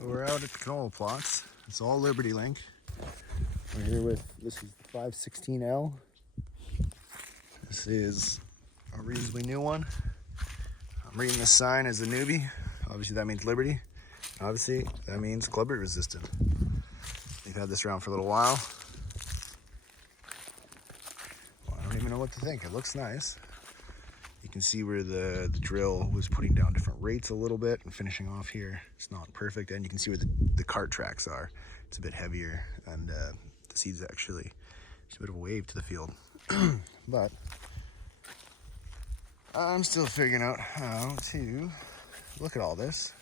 So we're out at the canola plots. It's all Liberty Link. We're here with, this is the 516L. This is a reasonably new one. I'm reading this sign as a newbie. Obviously that means Liberty. Obviously that means club root resistant. We've had this around for a little while. Well, I don't even know what to think. It looks nice. You can see where the drill was putting down different rates a little bit and finishing off here. It's not perfect, and you can see where the cart tracks are. It's a bit heavier, and the seeds actually, there's a bit of a wave to the field. But I'm still figuring out how to look at all this.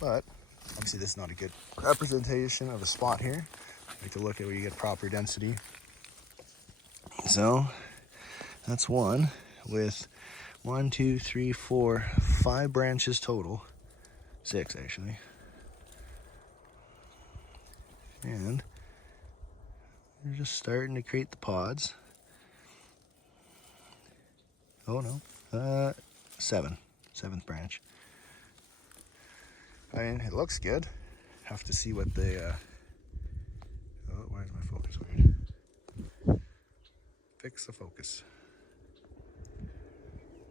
But obviously this is not a good representation of a spot here. You have to look at where you get proper density. So that's one with 1, 2, 3, 4, 5 branches total. 6 actually. And we're just starting to create the pods. Oh no, 7. 7th branch. I mean, it looks good. Have to see what the, oh, why is my focus weird? Fix the focus.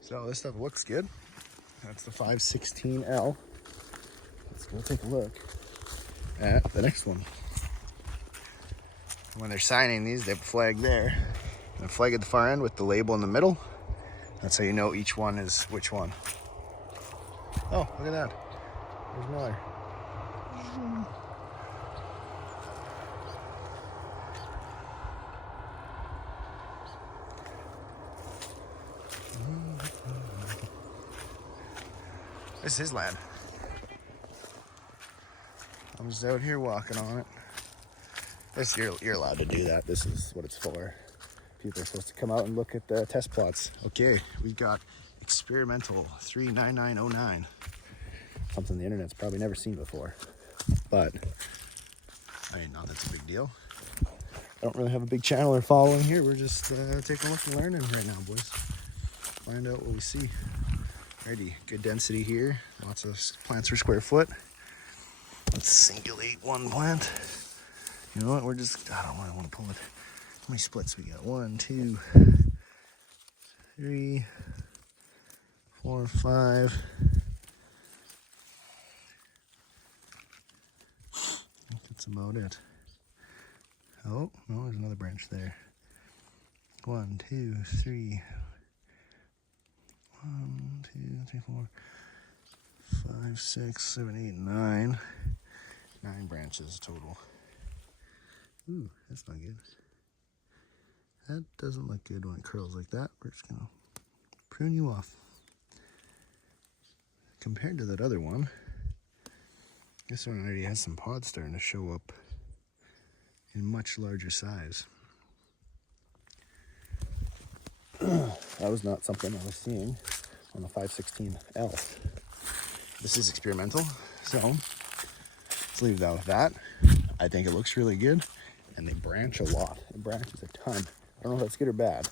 So this stuff looks good. That's the 516L. Let's go take a look at the next one. When they're signing these, they have a flag there. And a flag at the far end with the label in the middle. That's how you know each one is which one. Oh, look at that. There's Miller. This is his land. I'm just out here walking on it. This you're allowed to do that. This is what it's for. People are supposed to come out and look at the test plots. Okay, we've got experimental 39909. Something the internet's probably never seen before. But I mean, not that's a big deal. I don't really have a big channel or following here. We're just taking a look and learning right now, boys. Find out what we see. Alrighty, good density here. Lots of plants per square foot. Let's singulate one plant. You know what? We're just, I don't really want to pull it. How many splits we got? 1, 2, 3, 4, 5. I think that's about it. Oh, no, there's another branch there. 1, 2, 3. 1, 2, 3, 4, 5, 6, 7, 8, 9. 9 branches total. Ooh, that's not good. That doesn't look good when it curls like that. We're just gonna prune you off. Compared to that other one, this one already has some pods starting to show up in much larger size. That was not something I was seeing on the 516L. This is experimental, so let's leave that with that. I think it looks really good, and they branch a lot. It branches a ton. I don't know if that's good or bad.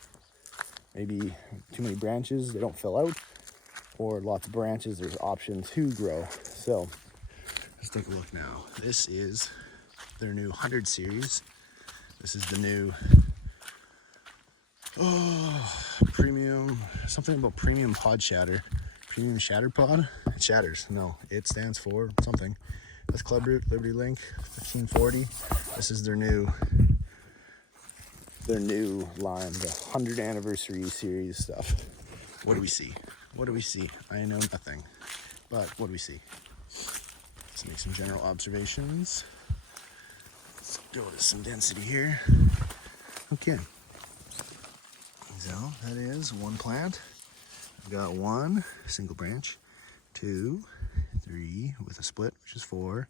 Maybe too many branches, they don't fill out, or lots of branches, there's option to grow. So let's take a look now. This is their new 100 series. This is the new premium, something about premium pod shatter. Premium shatter pod? It shatters. No, it stands for something. That's Club Root, Liberty Link, 1540. This is their new line, the 100 anniversary series stuff. What do we see? What do we see? I know nothing. But what do we see? Let's make some general observations. Let's go to some density here. Okay. So that is one plant. I've got 1 single branch, 2, 3 with a split, which is 4,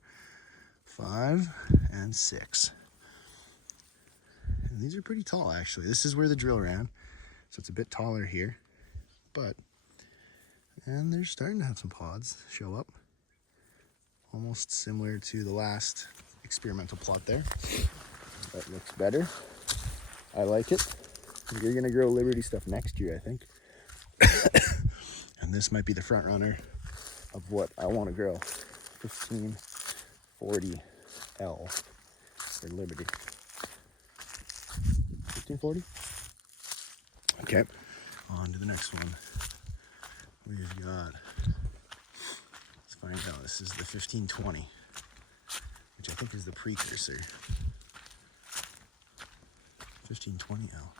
5, and 6. And these are pretty tall actually. This is where the drill ran, so it's a bit taller here, and they're starting to have some pods show up. Almost similar to the last experimental plot there. That looks better. I like it. You're gonna grow Liberty stuff next year, I think. And this might be the front runner of what I want to grow. 15 1540L for Liberty. 1540? Okay, on to the next one. We've got, let's find out, this is the 1520, which I think is the precursor. 1520L.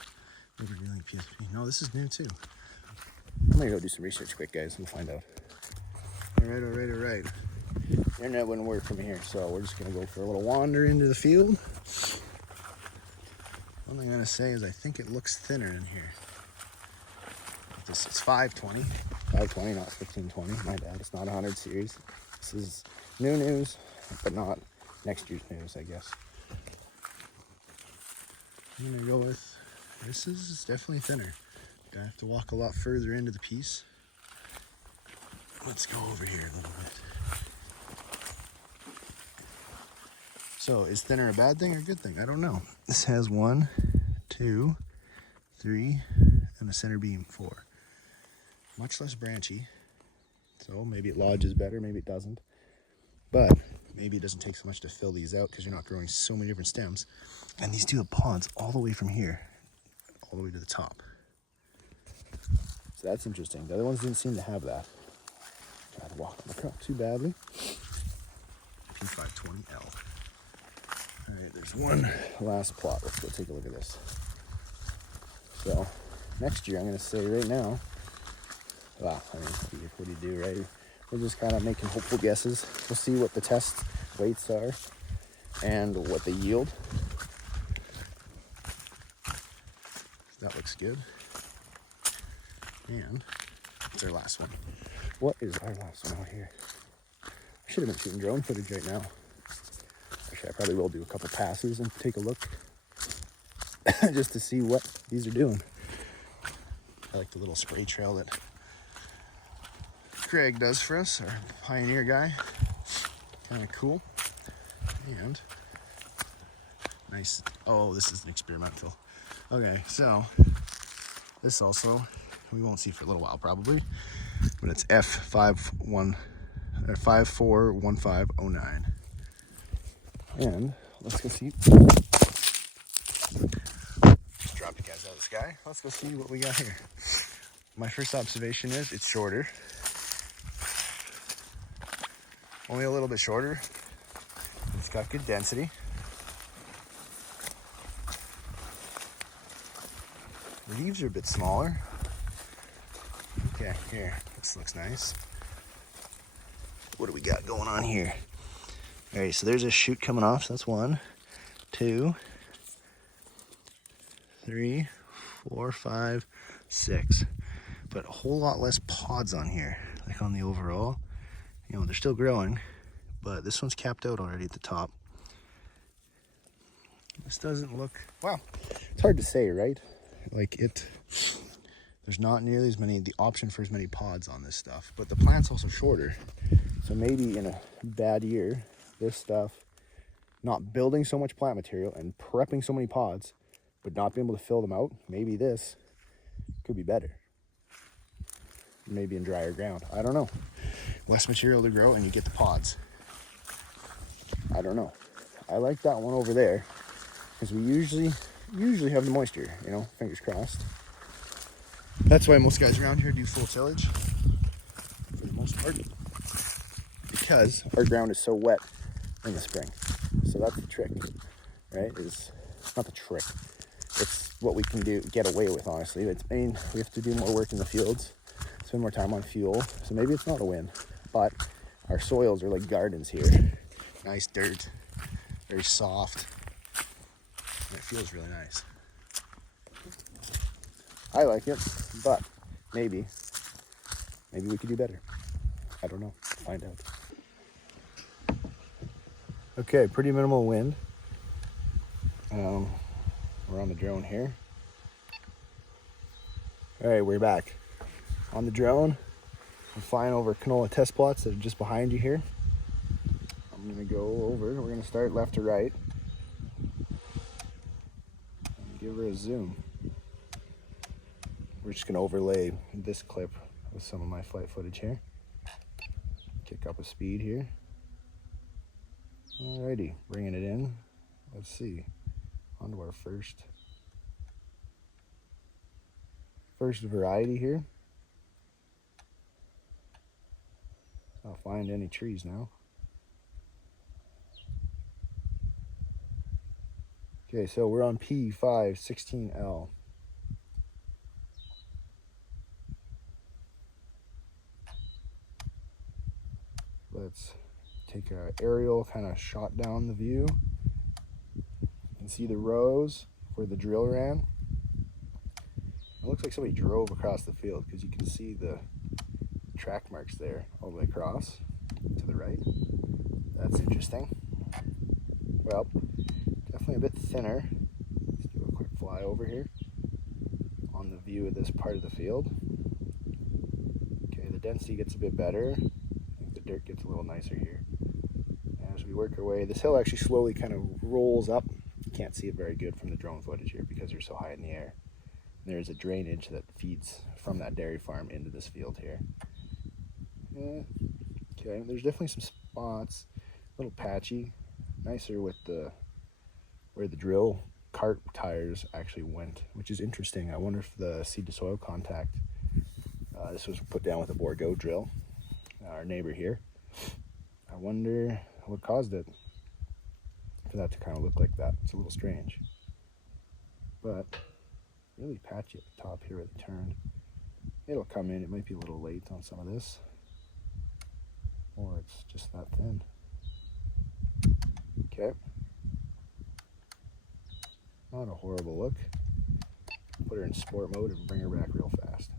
Liberty Link PSP. No, this is new too. I'm gonna go do some research quick, guys, and find out. Alright. The internet wouldn't work from here, so we're just gonna go for a little wander into the field. One thing I'm gonna say is I think it looks thinner in here. This is 520, not 1520. My bad. It's not 100 series. This is new news, but not next year's news, I guess. I'm gonna go with, this is definitely thinner. I have to walk a lot further into the piece. Let's go over here a little bit. So is thinner a bad thing or a good thing? I don't know. This has 1, 2, 3, and a center beam 4. Much less branchy, so maybe it lodges better, maybe it doesn't. But maybe it doesn't take so much to fill these out because you're not growing so many different stems. And these do have pods all the way from here, all the way to the top. So that's interesting. The other ones didn't seem to have that. Try to walk on the crop too badly. P520L. All right, there's one last plot. Let's go take a look at this. So next year, I'm going to say right now, well, I mean, what do you do, right? We're just kind of making hopeful guesses. We'll see what the test weights are and what they yield. That looks good. And it's our last one. What is our last one out here? I should have been shooting drone footage right now. Actually, I probably will do a couple passes and take a look just to see what these are doing. I like the little spray trail that Greg does for us, our pioneer guy. Kind of cool. And nice. Oh, this is an experimental. Okay, so this also we won't see for a little while probably, but it's F541509. And let's go see. Just drop you guys out of the sky. Let's go see what we got here. My first observation is it's shorter. Only a little bit shorter. It's got good density. The leaves are a bit smaller. Okay, here, this looks nice. What do we got going on here? All right, so there's a shoot coming off. So that's 1, 2, 3, 4, 5, 6. But a whole lot less pods on here, like on the overall. You know, they're still growing, but this one's capped out already at the top. This doesn't look, well, it's hard to say, right? Like there's not nearly as many, the option for as many pods on this stuff, but the plant's also shorter. So maybe in a bad year, this stuff, not building so much plant material and prepping so many pods, but not being able to fill them out, maybe this could be better. Maybe in drier ground, I don't know. Less material to grow and you get the pods. I don't know. I like that one over there because we usually have the moisture, you know, fingers crossed. That's why most guys around here do full tillage for the most part, because our ground is so wet in the spring. So that's the trick, right? It's not the trick. It's what we can do, get away with, honestly. It's, I mean, we have to do more work in the fields, spend more time on fuel. So maybe it's not a win, but our soils are like gardens here. Nice dirt, very soft. And it feels really nice. I like it, but maybe we could do better. I don't know. Find out. Okay, pretty minimal wind. We're on the drone here. All right, we're back on the drone. We're flying over canola test plots that are just behind you here. I'm gonna go over. We're gonna start left to right. And give her a zoom. We're just gonna overlay this clip with some of my flight footage here. Kick up a speed here. Alrighty, bringing it in. Let's see. On to our first variety here. I'll find any trees now. Okay, so we're on P516L. Let's take an aerial kind of shot down the view. You can see the rows where the drill ran. It looks like somebody drove across the field because you can see the track marks there all the way across to the right. That's interesting. Well, definitely a bit thinner. Let's do a quick fly over here on the view of this part of the field. Okay, the density gets a bit better. I think the dirt gets a little nicer here. As we work our way, this hill actually slowly kind of rolls up. You can't see it very good from the drone footage here because you're so high in the air. There's a drainage that feeds from that dairy farm into this field here. Okay, there's definitely some spots, a little patchy, nicer with where the drill cart tires actually went, which is interesting. I wonder if the seed to soil contact, this was put down with a Bourgault drill, our neighbor here. I wonder what caused it for that to kind of look like that. It's a little strange, but really patchy at the top here where they turned. It'll come in. It might be a little late on some of this, or it's just that thin. Okay. Not a horrible look. Put her in sport mode and bring her back real fast.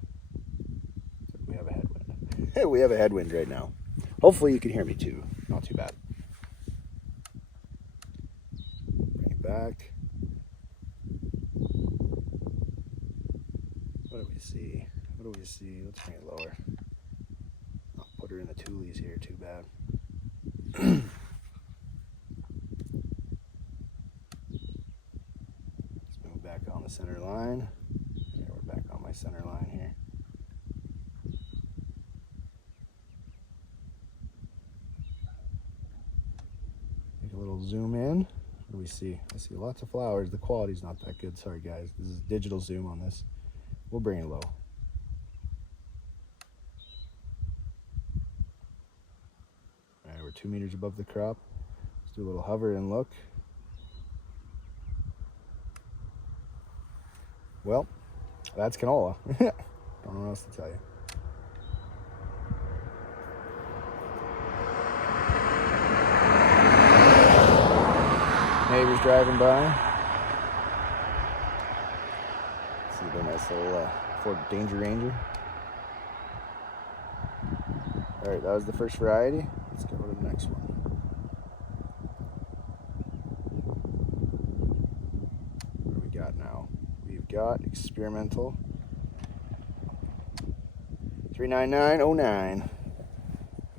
We have a headwind. We have a headwind right now. Hopefully you can hear me too. Not too bad. Bring it back. What do we see? What do we see? Let's bring it lower. I'll put her in the toolies here, too bad. Let's move back on the center line. Yeah, we're back on my center line here. Take a little zoom in. What do we see? I see lots of flowers. The quality's not that good. Sorry, guys. This is digital zoom on this. We'll bring it low. All right, we're 2 meters above the crop. Let's do a little hover and look. Well, that's canola. Don't know what else to tell you. Neighbors driving by. See the nice little Ford Danger Ranger. Alright, that was the first variety. Let's go to the next one. What do we got now? We've got experimental 39909.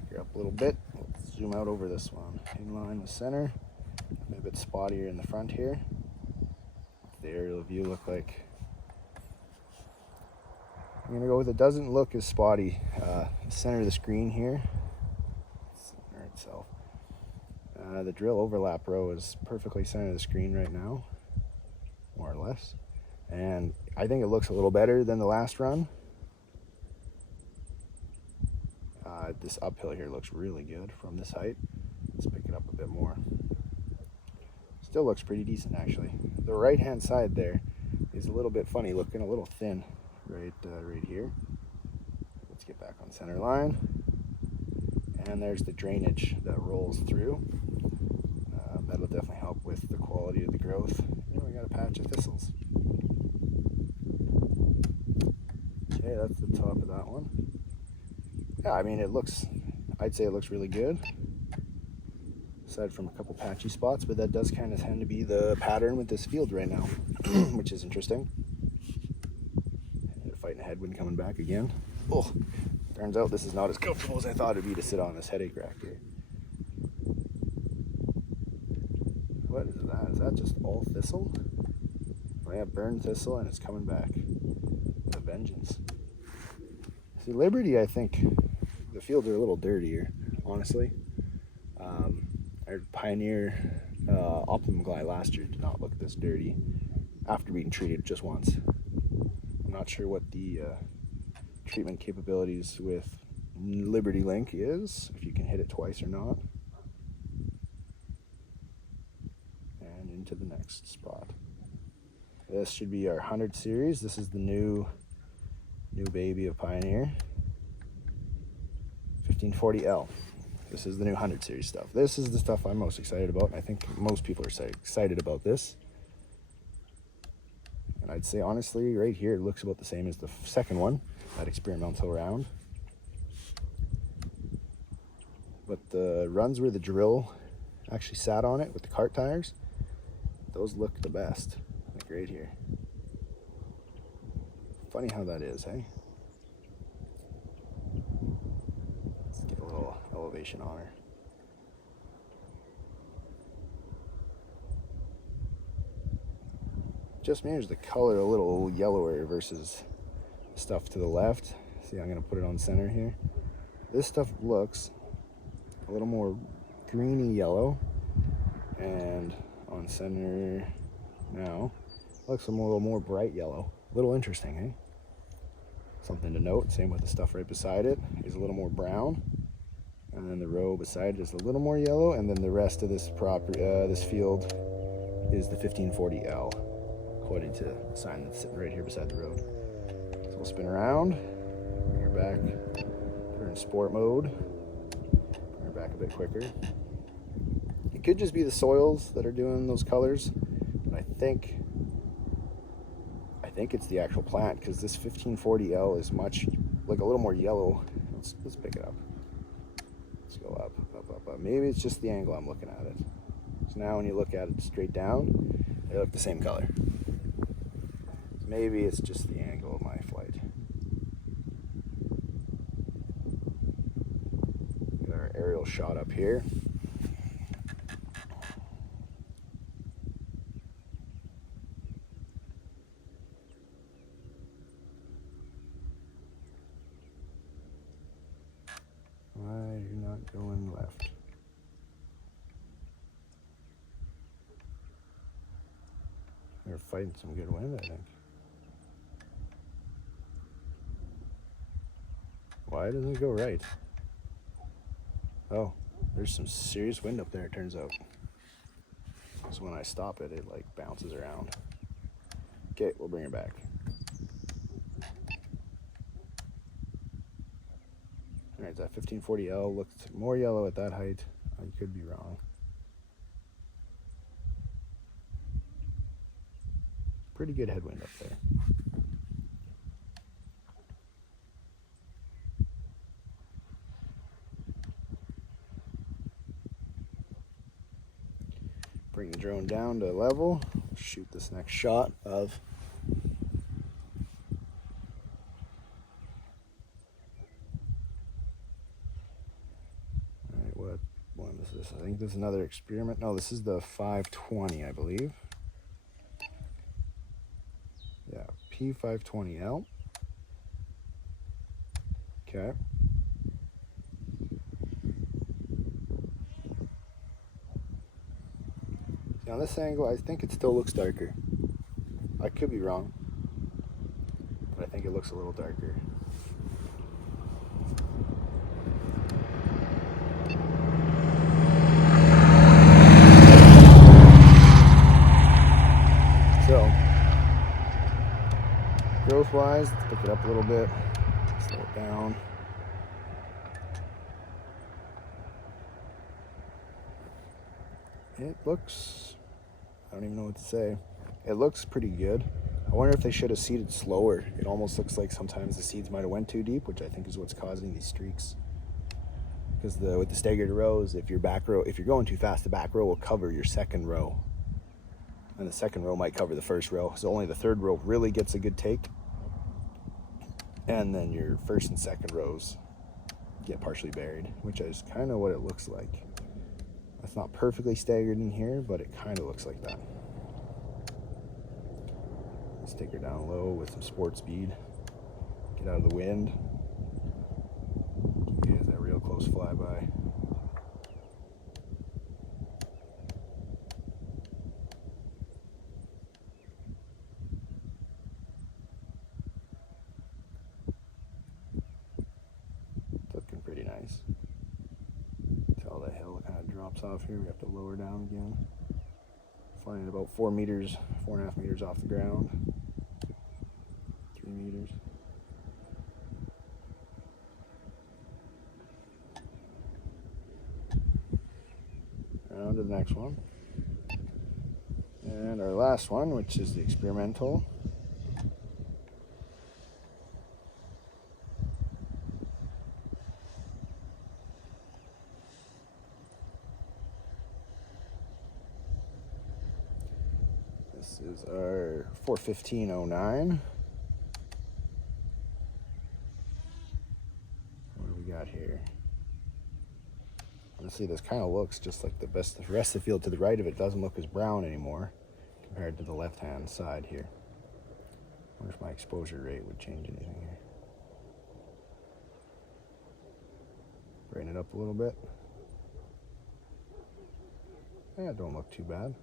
Pick her up a little bit. Let's zoom out over this one. In line with center. A bit spottier in the front here. What's the aerial view look like? I'm gonna go with it doesn't look as spotty. Center of the screen here. Center itself. The drill overlap row is perfectly center of the screen right now, more or less. And I think it looks a little better than the last run. This uphill here looks really good from this height. Let's pick it up a bit more. Still looks pretty decent actually. The right hand side there is a little bit funny looking, a little thin right here. Let's get back on center line. And there's the drainage that rolls through. That'll definitely help with the quality of the growth. And we got a patch of thistles. Okay, that's the top of that one. Yeah, I mean I'd say it looks really good. Aside from a couple patchy spots, but that does kind of tend to be the pattern with this field right now, which is interesting. Fighting a headwind coming back again. Oh, turns out this is not as comfortable as I thought it'd be to sit on this headache rack here. What is that? Is that just all thistle? Oh yeah, burned thistle, and it's coming back with a vengeance. See, Liberty, I think the fields are a little dirtier, honestly. Our Pioneer Optimum Glide last year did not look this dirty after being treated just once. I'm not sure what the treatment capabilities with Liberty Link is, if you can hit it twice or not. And into the next spot. This should be our 100 series. This is the new baby of Pioneer. 1540L. This is the new 100 series stuff. This is the stuff I'm most excited about, and I think most people are excited about this. And I'd say honestly, right here it looks about the same as the second one, that experimental round. But the runs where the drill actually sat on it with the cart tires, those look the best, like right here. Funny how that is, hey? Let's get a little elevation on her. Just managed the color a little yellower versus stuff to the left. See, I'm gonna put it on center here. This stuff looks a little more greeny yellow, and on center now looks a little more bright yellow. A little interesting, eh? Something to note. Same with the stuff right beside it is a little more brown, and then the row beside it is a little more yellow, and then the rest of this this field is the 1540L, according to the sign that's sitting right here beside the road. So we'll spin around, bring her back, put her in sport mode, bring her back a bit quicker. It could just be the soils that are doing those colors, but I think it's the actual plant, because this 1540L is much, like a little more yellow. Let's pick it up. Let's go up, up, up, up. Maybe it's just the angle I'm looking at it. So now when you look at it straight down, they look the same color. So maybe it's just the angle of my flight. Get our aerial shot up here. Why are you not going left? They're fighting some good wind, I think. Why doesn't it go right? Oh, there's some serious wind up there, it turns out. So when I stop it, it like bounces around. Okay, we'll bring it back. Alright, that 1540L looked more yellow at that height. I could be wrong. Pretty good headwind up there. Bring the drone down to level. Shoot this next shot of what one is this? I think this is another experiment. No, this is the 520, I believe. Yeah, P520L. Okay. See, on this angle, I think it still looks darker. I could be wrong, but I think it looks a little darker. So, growth-wise, let's pick it up a little bit, slow it down. It looks, I don't even know what to say. It looks pretty good. I wonder if they should have seeded slower. It almost looks like sometimes the seeds might have went too deep, which I think is what's causing these streaks. Because with the staggered rows, if you're going too fast, the back row will cover your second row. And the second row might cover the first row. So only the third row really gets a good take. And then your first and second rows get partially buried, which is kind of what it looks like. It's not perfectly staggered in here, but it kind of looks like that. Let's take her down low with some sport speed. Get out of the wind. Give you guys that real close flyby. Drops off here. We have to lower down again. Flying at about 4 meters, 4.5 meters off the ground. 3 meters. On to the next one. And our last one, which is the experimental. This is our 41509. What do we got here? Honestly, this kind of looks just like the rest of the field to the right of it doesn't look as brown anymore compared to the left-hand side here. I wonder if my exposure rate would change anything here. Brighten it up a little bit. Yeah, don't look too bad.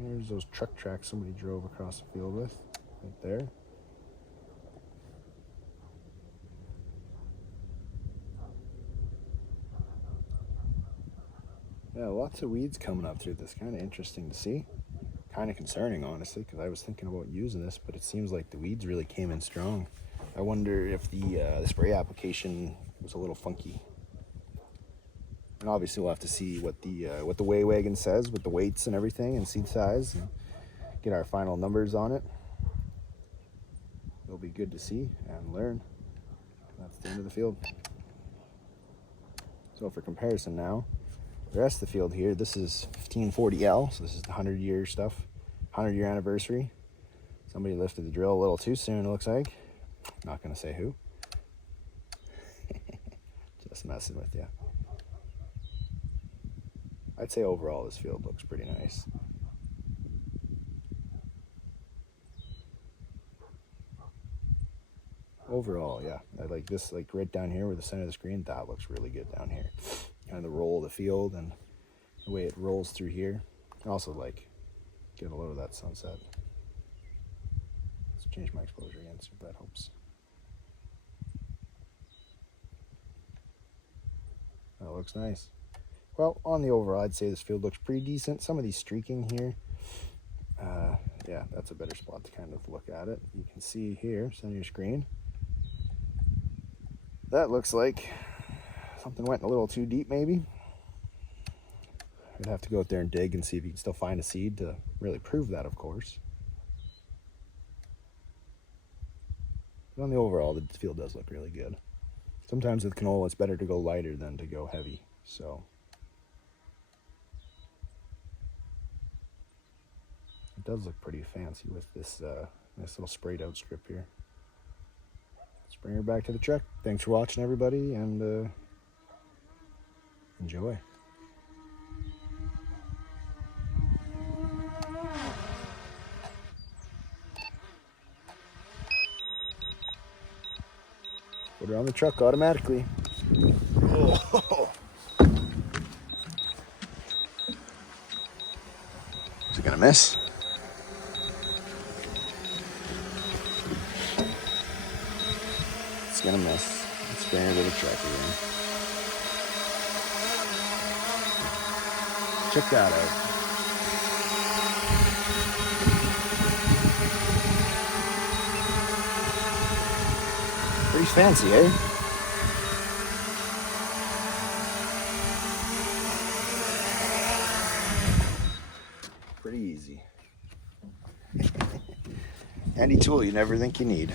Here's those truck tracks somebody drove across the field with, right there. Yeah, lots of weeds coming up through this. Kind of interesting to see. Kind of concerning, honestly, because I was thinking about using this, but it seems like the weeds really came in strong. I wonder if the spray application was a little funky. And obviously we'll have to see what the weigh wagon says with the weights and everything and seed size and get our final numbers on it. It'll be good to see and learn. That's the end of the field. So for comparison now, the rest of the field here, this is 1540L, so this is the 100-year stuff, 100-year anniversary. Somebody lifted the drill a little too soon, it looks like. Not gonna say who. Just messing with you. I'd say overall this field looks pretty nice. Overall, yeah, I like this, like right down here where the center of the screen, that looks really good down here. Kind of the roll of the field and the way it rolls through here. Also like, get a load of that sunset. Let's change my exposure again, see if that helps. That looks nice. Well, on the overall, I'd say this field looks pretty decent. Some of these streaking here, yeah, that's a better spot to kind of look at it. You can see here, center of your screen, that looks like something went a little too deep maybe. I'd have to go out there and dig and see if you can still find a seed to really prove that, of course. But on the overall, the field does look really good. Sometimes with canola, it's better to go lighter than to go heavy, so. It does look pretty fancy with this nice little sprayed out strip here. Let's bring her back to the truck. Thanks for watching, everybody, and enjoy. Put her on the truck automatically. Oh. Is it gonna miss? It's gonna miss. Let's bring her to the truck again. Check that out. Pretty fancy, eh? Pretty easy. Handy tool you never think you need.